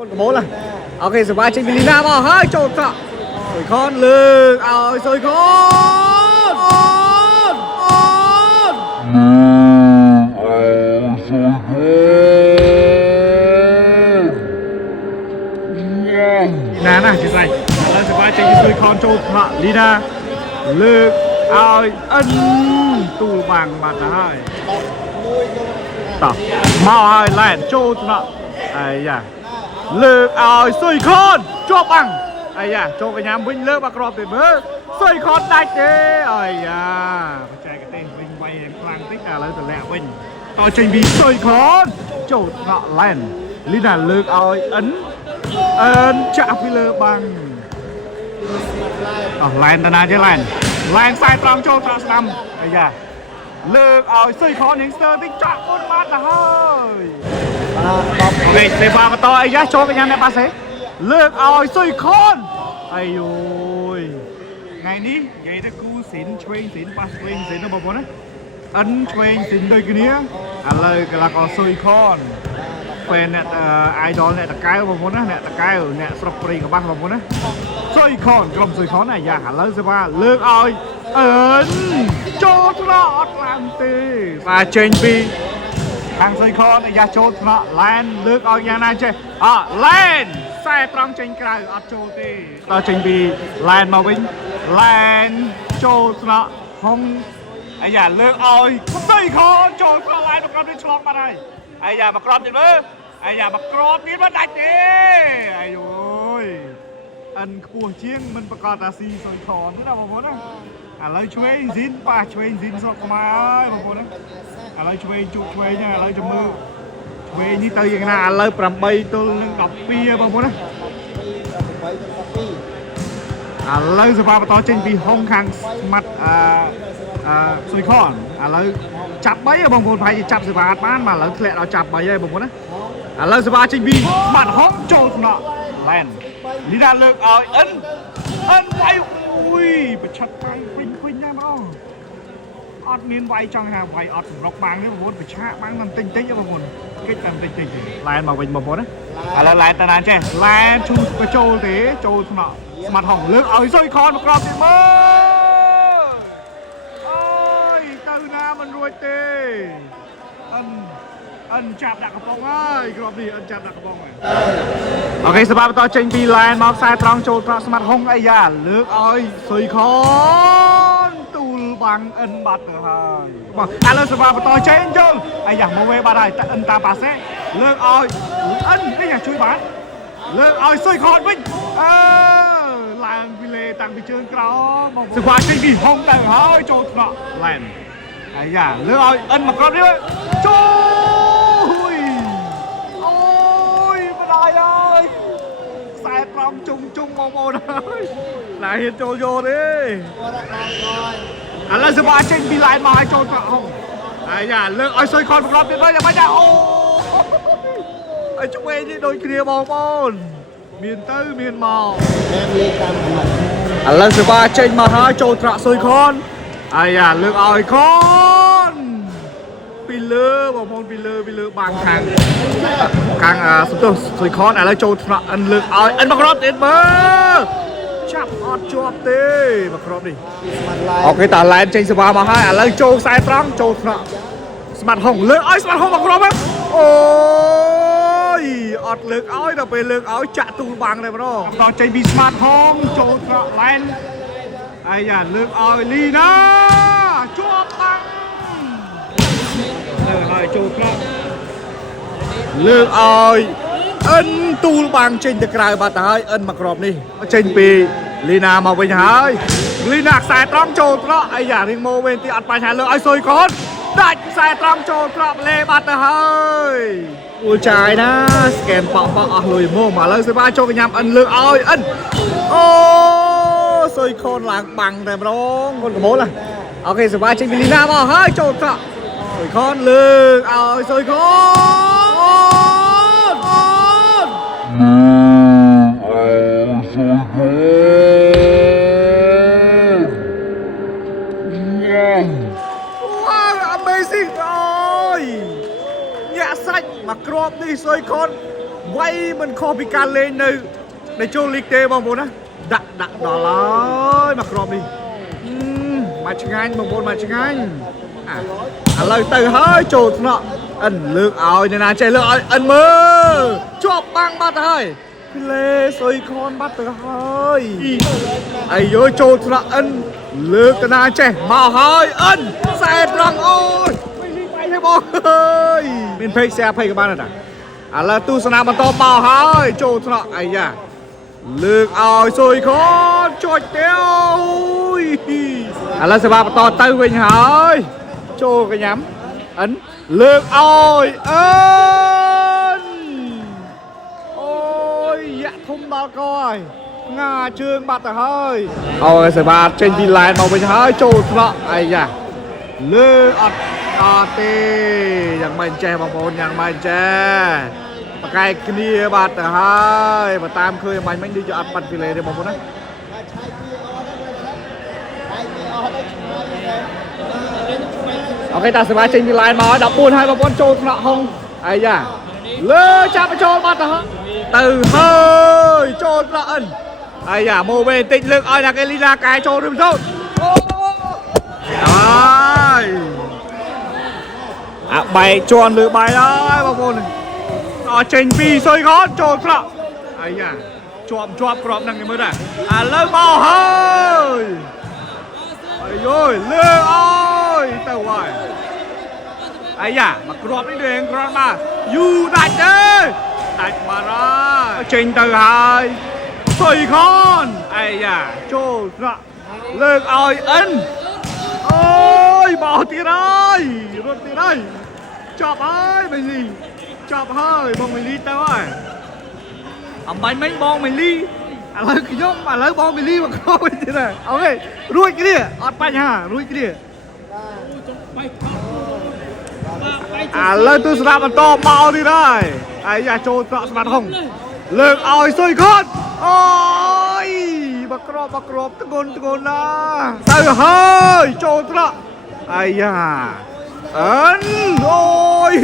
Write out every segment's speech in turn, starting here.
con bố là ok số 3 trên Lina vào hai chột ạ sôi con lưng sôi con Lina nè trên này là số 3 trên sôi con chột ạ Lina lưng ân tu bằng mặt hai tao mau hai lẹn chột ạ ai da lực sôi con cho bằng ai da cho cái nhám vinh lớp bạc rọp để bớ sôi con đạch thế ai da chạy cái tên vinh quay em clang tích lấy từ lẹ vinh to trình bị sôi con chột ngọ lẹn lý là lực ấn chạm với lơ bằng lẹn ta na chứ lẹn sai tròn cho ta năm ai da lực sôi con những sơ tích chạm con mát là hơi ok, để vào to ấy nhá, cho cái nhám này ba xế lược sôi con ai ôi ngày ní vậy nó cú xỉn train xỉn ba train xỉn nó bao bốn á ấn train xỉn đây cái nia lời là có sôi con quen nè idol nè cái bao bốn á nè cái ở nè spring của bác bao bốn á sôi con gồm sôi con này giả lời sẽ ba lược ấn cho nó làm tê và change bi hàng sôi con này ra chốt nó lên lướt nhà này chơi lên xe trong trên cái chốt đi tao trình bị lên màu vinh lên chốt nó không ai già lướt sôi con chốt nó lên một con đi chọn vào đây ai già mà crop đi với ai già mà crop đi với đánh đi ai ơi anh cua chiên mình phải còn là xì sôi con thế nào mà muốn á lấy chuối dính ba chuối dính sọt mà ơi mà muốn á lấy chuối chuột chuối nha lấy cho mưa chuối như tây vậy nè lấy làm bay tôi lên đọc bia bao muốn á lấy số ba to trên vì hông hàng mặt sôi con lấy chặt bấy bông muốn phải chặt số ba bán mà lấy lẹ nó chặt bấy đây bông muốn á lấy số ba trên vì mặt hông trôi nọ lên đi ra lực ấn bay ui bị chặt tay khuynh nha bao ọt miếng vay trong hàng vay ọt rọc băng đấy mà muốn phải chạ băng làm tinh tinh cho mà muốn cái làm tinh tinh lại mà mình mà muốn đấy là lại tàn chơi lại chu cái trâu thế trâu nọ mặt hỏng nước sôi con một cọp thì mơ ơi từ na mình ruồi tê ân chạm đặt cặp bông ơi cọp đi ân chạm đặt cặp bông này ok số 3 to trên bi line móc sai trong trâu trọ mặt hông ai da nước sôi con bằng ân bát được rồi lên số 3 to trên chân ai da mua về ba đây ân ta bà sẽ lương ân cái nhà chui bán lương sôi con vinh làm vi lê tăng vi chương cao số 3 trên bi hông đời hơi trâu trọ lên ai da lương ân mà con đi ôi bà đây ơi sai trong chung mô ơi lại hiện trâu vô đi lên số 3 trên bi lại mà hai trâu trọ không ai da lương sôi con một lần tuyệt vời là bây giờ ôi chúc em đi đôi kia bò bồn miền tây miền mò lên số 3 trên mà hai trâu trọ sôi con ai da lương con pi lơ bò môn pi lơ bằng càng sôi con lấy trâu trọ ăn lương ăn bạc rót đến bơ chắp ọt chọp tê mà crop đi ok ta lên trên số 3 mà hai lấy trâu sai trắng trâu nọ mặt hồng lưỡi mặt hồng mà crop á ôi ọt lưỡi là về lưỡi chạ tu bằng này mà nó còn trên bị smart home trâu nọ lên ai da lưỡi Lina chọp bằng rồi trâu nọ lưỡi ân tu bằng trên từ cái bà tới ân mặc rộp đi trên pi Lina mà bình hơi Lina sai trong trâu đó ai giả riêng mô bên thì ăn bài nhà lỡ sôi con đại sai trong trâu đó lê bà hơi ui trái na scan bọ lùi mô mà lỡ số 3 cho cái nhằm ân lỡ ân sôi con làng bằng này mà đó con của bố là ok số 3 trên Lina mà hơi trâu đó sôi con lỡ sôi con wow, amazing rồi nhẹ sạch mà crop đi sôi con quay មិនខុសពីការលេងនៅចូលលីកទេបងប្អូនណាដាក់ដល់ហើយមកក្របនេះមកឆ្ងាញ់បងប្អូនមកឆ្ងាញ់ឥឡូវទៅហើយចូលថ្នាក់អិនលើកឲ្យអ្នកណាចេះលើកឲ្យអិនមើលជាប់បាំងបាត់ទៅហើយលេសុយខនបាត់ទៅហើយអាយចូលថ្នាក់អិនលើកតាណាចេះមកហើយអិនខ្សែត្រង់អូយមិនលីបាយទេបងអើយមានពេកแชร์ពេកក៏បានដែរឥឡូវទស្សនាបន្តមកហើយចូលថ្នាក់អាយ៉ាលើកឲ្យសុយខនចុចទេអូយឥឡូវសេវាបន្តទៅវិញហើយចូលកញ្ញាំអិនលើកឲ្យអិនអូយយ៉ាក់ធំដល់កហើយងាជើងបាត់ទៅហើយអូយសេវាចេញពីឡែនមកវិញហើយចូលថ្នាក់អាយ៉ាលើកអត់ទេយ៉ាងមិនចេះបងប្អូនយ៉ាងមិនចេះបកែកគ្នាបាត់ទៅហើយបើតាមឃើញអមាញ់មិញដូចជាអត់បាត់ពីលេទេបងប្អូនណាអូខេតាសេវាចេញពីឡានមក14ហើយបងប្អូនចូលថ្នាក់ហុងអាយ៉ាលើចាប់បញ្ចូលបាត់ទៅហើយចូលថ្នាក់អិនអាយ៉ាម៉ូវេតិចលើកឲ្យណាកេលីណាកែចូលឬមិនចូលអូហើយអាបែកជន់លើបែកហើយបងប្អូនអត់ចេញពីសុយខនចូលថ្នាក់អាយ៉ាជាប់ក្របនឹងមើលដែរឥឡូវមកហើយអាយលើកឲ្យទៅហើយអាយ៉ាមកក្របនេះរៀងក្របមកយូដាច់ទេដាច់បាត់ហើយចេញទៅហើយសុយខនអាយ៉ាចូលថ្នាក់លើកឲ្យអិនអូយបោះទៀតហើយរត់ទៀតហើយចប់ហើយមីលីចប់ហើយបងមីលីទៅហើយអំបញ្ញមិញបងមីលីឥឡូវខ្ញុំឥឡូវបងមីលីមកខោវិញទៀតហើយអូខេរួចគ្នាអត់បញ្ហារួចគ្នាឥឡូវទូស្ដាប់បន្តមកទៀតហើយអាយ៉ាចូលត្រកស្មាត់ហុងលើកឲ្យសុយខនអូយបក្របទងន់ណាទៅហើយចូលត្រកអាយ៉ាអិនអូយ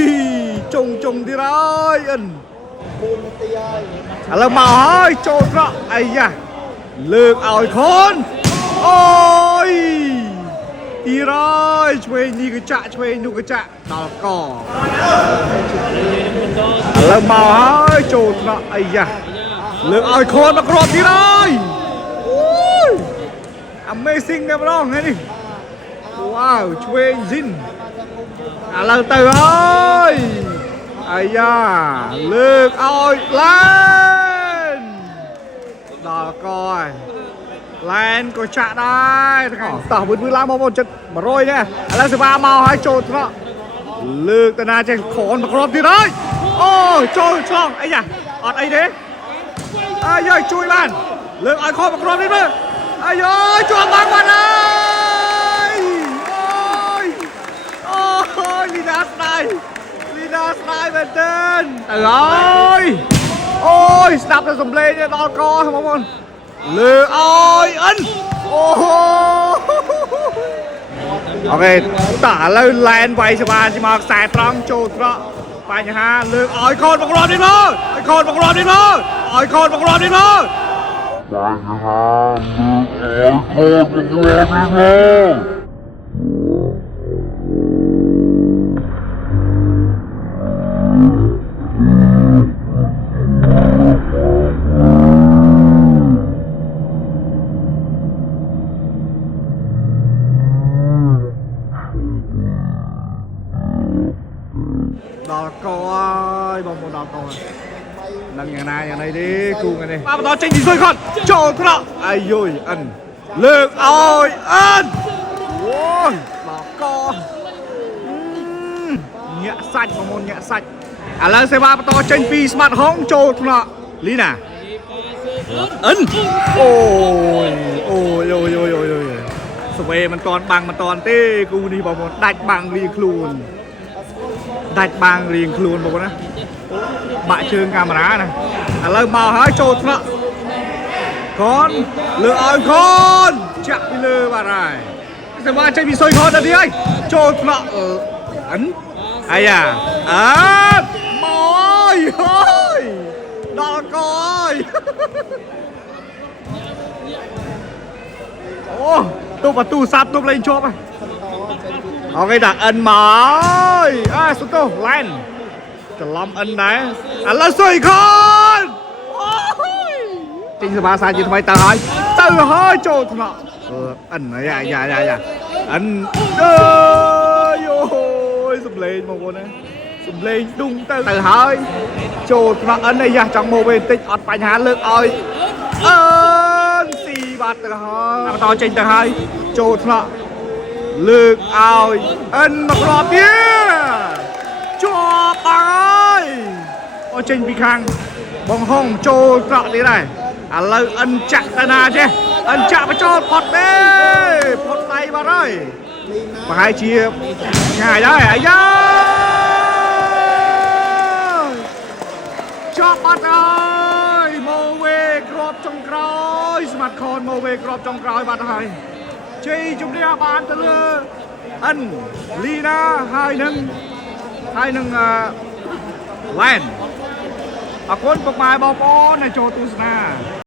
ចុងទៀតហើយអិន4នាទីហើយឥឡូវមកហើយចូលត្រកអាយ៉ាលើកឲ្យខនអូយទីរយឆ្វេងនេះក៏ចាក់ឆ្វេងនោះក៏ចាក់ដល់កឥឡូវមកហើយចូលថ្នាក់អាយ៉ាលើកឲ្យខនមកគ្រាប់ទៀតហើយអូយ Amazing តែម្ដងនេះវ៉ាវឆ្វេងស៊ីនឥឡូវទៅហើយអាយ៉ាលើកឲ្យឡើងដល់កហើយឡែនក៏ចាក់ដែរទាំងអស់តោះវឺតឡើងមកចិត្ត100នេះឥឡូវសេវាមកហើយចូលថ្នាក់លើកតាណាចេះខនមកគ្រាប់ទៀតហើយអូចូលឆ្លងអីយ៉ាអត់អីទេអាយជួយបានលើកឲ្យខនមកគ្រាប់ទៀតមើលអាយជាប់បាត់ហើយអូយលីណាស្ដាយមែនទែនទៅហើយអូយស្ដាប់តែសំឡេងដល់កបងប្អូនលើឲ្យអិនអូខេតើឥឡូវឡែនវាយសេវាជិះមកខ្សែត្រង់ចូលត្រកបញ្ហាលើកឲ្យខនមកគ្រាប់ទៀតមើលឲ្យខនមកគ្រាប់ទៀតមើលបញ្ហាលើកឲ្យខនមកគ្រាប់ទៀតមើលដល់កហើយបងប្អូនដល់កនឹងយ៉ាងណាយ៉ាងណីទេគូថ្ងៃនេះបាទបន្តចេញពីសុយខនចូលត្រកអាយយអិនលើកឲ្យអិនអូយដល់កញាក់សាច់បងប្អូនញាក់សាច់ឥឡូវសេវាបន្តចេញពីស្មាត់ហុងចូលថ្នាក់លីណាអិនអូយស្វេមិនតាន់បាំងមិនតាន់ទេគូនេះបងប្អូនដាច់បាំងរៀងខ្លួនបងប្អូនណាបាក់ជើងកាមេរ៉ាណាឥឡូវមកហើយចូលថ្នាក់ខនលើកឲ្យខនចាក់ពីលើបាត់ហើយសេវាចេញពីសុយខនទៅទៀតហើយចូលថ្នាក់អិនអាយ៉ាមកហើយ ដល់កយអូទូបទូសាប់ទូលេងជាប់អូខេតាអិនមកអើសុំទោសឡែនច្រឡំអិនដែរឥឡូវសុយខនចេញសមាសាជាថ្មីទៅហើយចូលថ្នាក់អិនយ៉ាអិនអើយអូយសំលេងបងប្អូនណាសំលេងឌុងទៅហើយចូលថ្នាក់អិនយ៉ាចង់មកវិញបន្តិចអត់បញ្ហាលើកឲ្យអិនស៊ីបាត់ទៅហើយបន្តចេញទៅហើយចូលថ្នាក់លើកឲ្យអិនមកគ្រាប់ទៀតជាប់ហើយអូចេញពីខាងបងហុងចូលត្រក់ទៀតដែរឥឡូវអិនចាក់ទៅណាចេះអិនចាក់បញ្ចូលផុតទេផុតដៃបាត់ហើយប្រហែលជាឆ្ងាយដែរអាយ៉ាជាប់បាត់ហើយម៉ូវេគ្រាប់ចុងក្រោយស្មាត់ខនម៉ូវេគ្រាប់ចុងក្រោយបាត់ហើយជ័យជំនះបានទៅលើអិនលីណាហើយនឹងឡែនអរគុណពុកម៉ែបងប្អូនដែលចូលទស្សនា